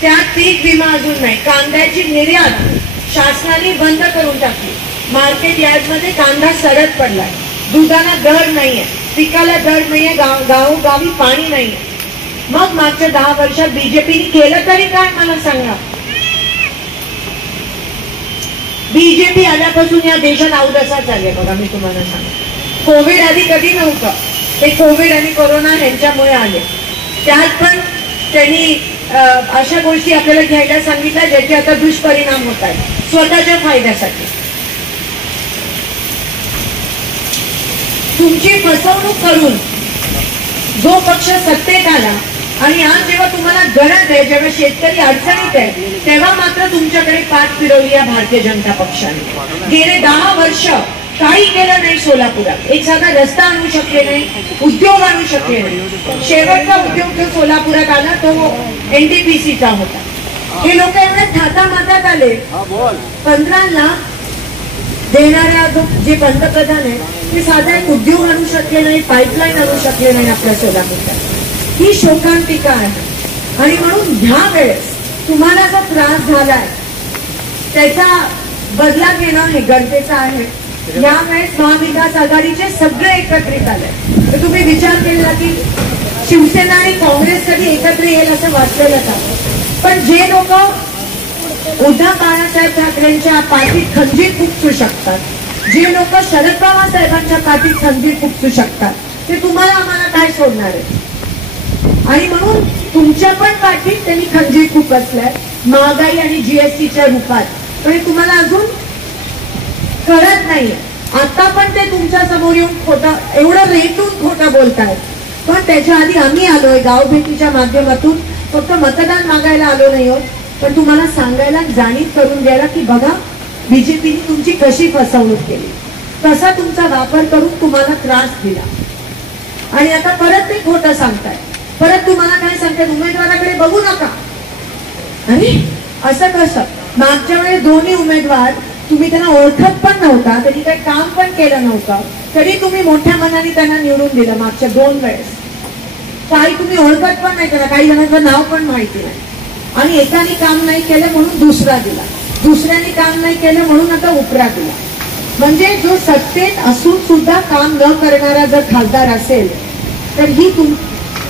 त्यात पीक विमा अजून नाही. कांद्याची निर्यात शासनाने बंद करून टाकली. मार्केट यार्डमध्ये कांदा सरत पडलाय. दुधाला दर नाहीये, पिकाला दर नाहीये, गावोगावी पाणी नाहीये. मग मागच्या 10 वर्षात बीजेपीने केलं तरी काय मला सांगा. बीजेपी आल्यापासून या देशात अवदसा चालले बघा. मी तुम्हाला सांगतो, कोविड आधी कधी नव्हतं. ते कोविड आणि कोरोना ह्यांच्यामुळे आले. त्यात पण त्यांनी अशा गोष्टी आपल्याला घ्यायला सांगितल्या ज्याचे आता दुष्परिणाम होत आहेत स्वतःच्या फायद्यासाठी. तुमची फसवणूक करून जो पक्ष सत्तेत आला आणि आज जेव्हा तुम्हाला गरज आहे, जेव्हा शेतकरी अडचणीत आहे, तेव्हा मात्र तुमच्याकडे पाठ फिरवली या भारतीय जनता पक्षाने. गेले 10 वर्ष काही केलं नाही. सोलापुरात एक साधा रस्ता आणू शकले नाही, उद्योग आणू शकले नाही. शेवटचा उद्योग जो सोलापुरात आला तो NTPCचा होता. हे लोक एवढे थाटामाटात आले. 15 लाख देणाऱ्या जे पंतप्रधान आहे ते साधा एक उद्योग आणू शकले नाही, पाईपलाईन आणू शकले नाही आपल्या सोलापुरात. ही शोकांतिका आहे. आणि म्हणून ह्या वेळेस तुम्हाला जो त्रास झालाय त्याचा बदला घेणं हे गरजेचं आहे. यावेळेस महाविकास आघाडीचे सगळे एकत्रित आले. तर तुम्ही विचार केला की शिवसेना आणि काँग्रेस कधी एकत्र येईल असं वाटलेलं का? पण जे लोक उद्धव बाळासाहेब ठाकरेंच्या पाठीत खंजीर खुपसू शकतात, जे लोक शरद पवार साहेबांच्या पाठीत खंजीर खुपसू शकतात, ते तुम्हाला आम्हाला काय सोडणार आहे? आणि म्हणून तुमच्या पण पाठीत त्यांनी खंजीर खुपसलाय महागाई आणि जीएसटीच्या रूपात. पण तुम्हाला अजून कळत नाहीये. आता पण ते तुमच्या समोर येऊन खोटं, एवढं रेटून खोटं बोलतायत. पण त्याच्या आधी आम्ही आलोय गाव भेटीच्या माध्यमातून. फक्त मतदान मागायला आलो नाही आहोत, पण तुम्हाला सांगायला, जाणीव करून द्यायला की बघा बीजेपीने तुमची कशी फसवणूक केली, कसा तुमचा वापर करून तुम्हाला त्रास दिला. आणि आता परत ते खोटं सांगताय. परत तुम्हाला काय सांगतात, उमेदवाराकडे बघू नका. अरे असं कसं? मागच्या वेळेस दोन्ही उमेदवार तुम्ही त्यांना ओळखत पण नव्हता, त्यांनी काही काम पण केलं नव्हतं, तरी तुम्ही मोठ्या मनाने त्यांना निवडून दिलं. मागच्या 2 वेळेस काही तुम्ही ओळखत पण नाही त्यांना, काही जणांचं नाव पण माहिती नाही. आणि एकाने काम नाही केलं म्हणून दुसरा दिला, दुसऱ्याने काम नाही केलं म्हणून आता उपरा दिला. म्हणजे जो सत्तेत असून सुद्धा काम न करणारा जर खासदार असेल तर ही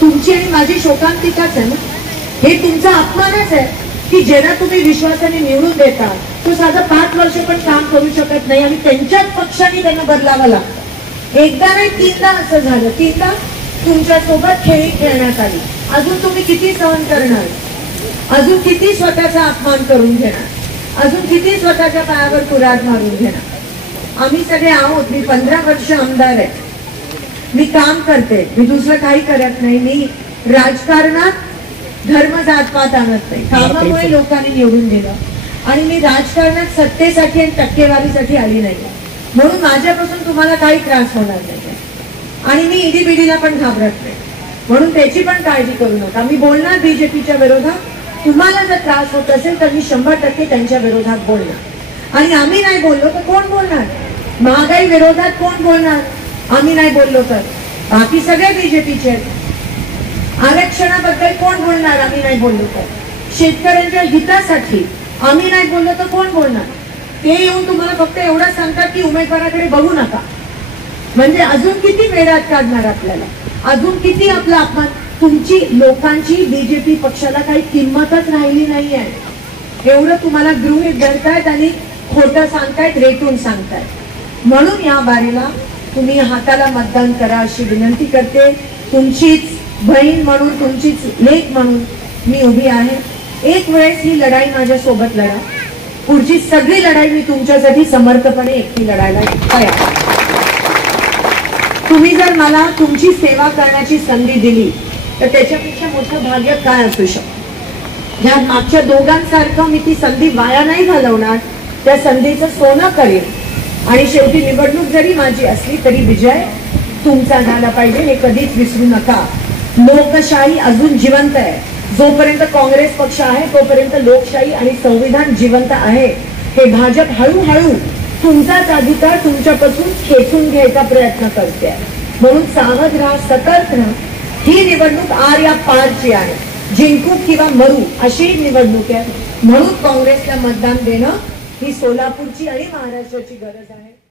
तुमची आणि माझी शोकांतिकाच आहे ना. हे तुमचा अपमानच आहे की ज्यांना तुम्ही विश्वासाने निवडून देता तो साधा 5 वर्ष पण काम करू शकत नाही आणि त्यांच्याच पक्षाने त्यांना बदलावं लागतं. एकदा नाही 3दा असं झालं. 3दा तुमच्या सोबत खेळी खेळण्यात आली. अजून तुम्ही किती सहन करणार? अजून किती स्वतःचा अपमान करून घेणार? अजून किती स्वतःच्या पायावर कुऱ्हाड मारून घेणार? आम्ही सगळे आहोत. मी 15 वर्ष आमदार आहे. मी काम करते, मी दुसरं काही करत नाही. मी राजकारणात धर्म जातपात आणत नाही. कामामुळे लोकांनी निवडून दिलं आणि मी राजकारणात सत्तेसाठी आणि टक्केवारीसाठी आली नाही. म्हणून माझ्यापासून तुम्हाला काही त्रास होणार नाही. आणि मी ईडीबीडीला पण घाबरत नाही. म्हणून त्याची पण काळजी करू नका. मी बोलणार बीजेपीच्या विरोधात. तुम्हाला जर त्रास होत असेल तर मी 100% त्यांच्या विरोधात बोलणार. आणि आम्ही नाही बोललो तर कोण बोलणार? महागाई विरोधात कोण बोलणार? आम्ही नाही बोललो तर बाकी सगळे बीजेपीचे आहेत. आरक्षणाबद्दल कोण बोलणार? आम्ही नाही बोललो तर. शेतकऱ्यांच्या हितासाठी आम्ही नाही बोललो तर कोण बोलणार? ते येऊन तुम्हाला फक्त एवढं सांगतात की उमेदवाराकडे बघू नका. म्हणजे अजून किती वेळात काढणार आपल्याला? अजून किती आपला अपमान? तुमची लोकांची बीजेपी पक्षाला काही किंमतच राहिली नाही आहे. एवढं तुम्हाला गृहीत धरतायत आणि खोटं सांगतायत, रेटून सांगतायत. म्हणून या बारीला तुम्ही हाताला मतदान करा अशी विनंती करते. तुमचीच बहीण म्हणून, तुमचीच लेक म्हणून मी उभी आहे. एक वेळेस ही लढाई माझ्या सोबत लढा. पुढची सगळी लढाई मी तुमच्यासाठी समर्थपणे एकटी लढायला तयार. तुम्ही जर मला तुमची सेवा करण्याची संधी दिली तर त्याच्यापेक्षा मोठं भाग्य काय असू शकतं? ह्या मागच्या दोघांसारखं मी ती संधी वाया नाही घालवणार. त्या संधीचं सोनं करेन. आणि शेवटी निवडणूक जरी माझी असली तरी विजय तुमचा झाला पाहिजे हे कधीच विसरू नका. लोकशाही अजून जिवंत आहे. जोपर्यंत काँग्रेस पक्ष आहे तोपर्यंत लोकशाही आणि संविधान जिवंत आहे. हे भाजप हळूहळू तुमचाच अधिकार तुमच्यापासून खेचून घ्यायचा प्रयत्न करते. म्हणून सावध राहा, सतर्क राहा. ही निवडणूक आर या पारची आहे. जिंकू किंवा मरू अशी निवडणूक आहे. म्हणून काँग्रेसला मतदान देणं ही सोलापूरची आणि महाराष्ट्राची गरज आहे.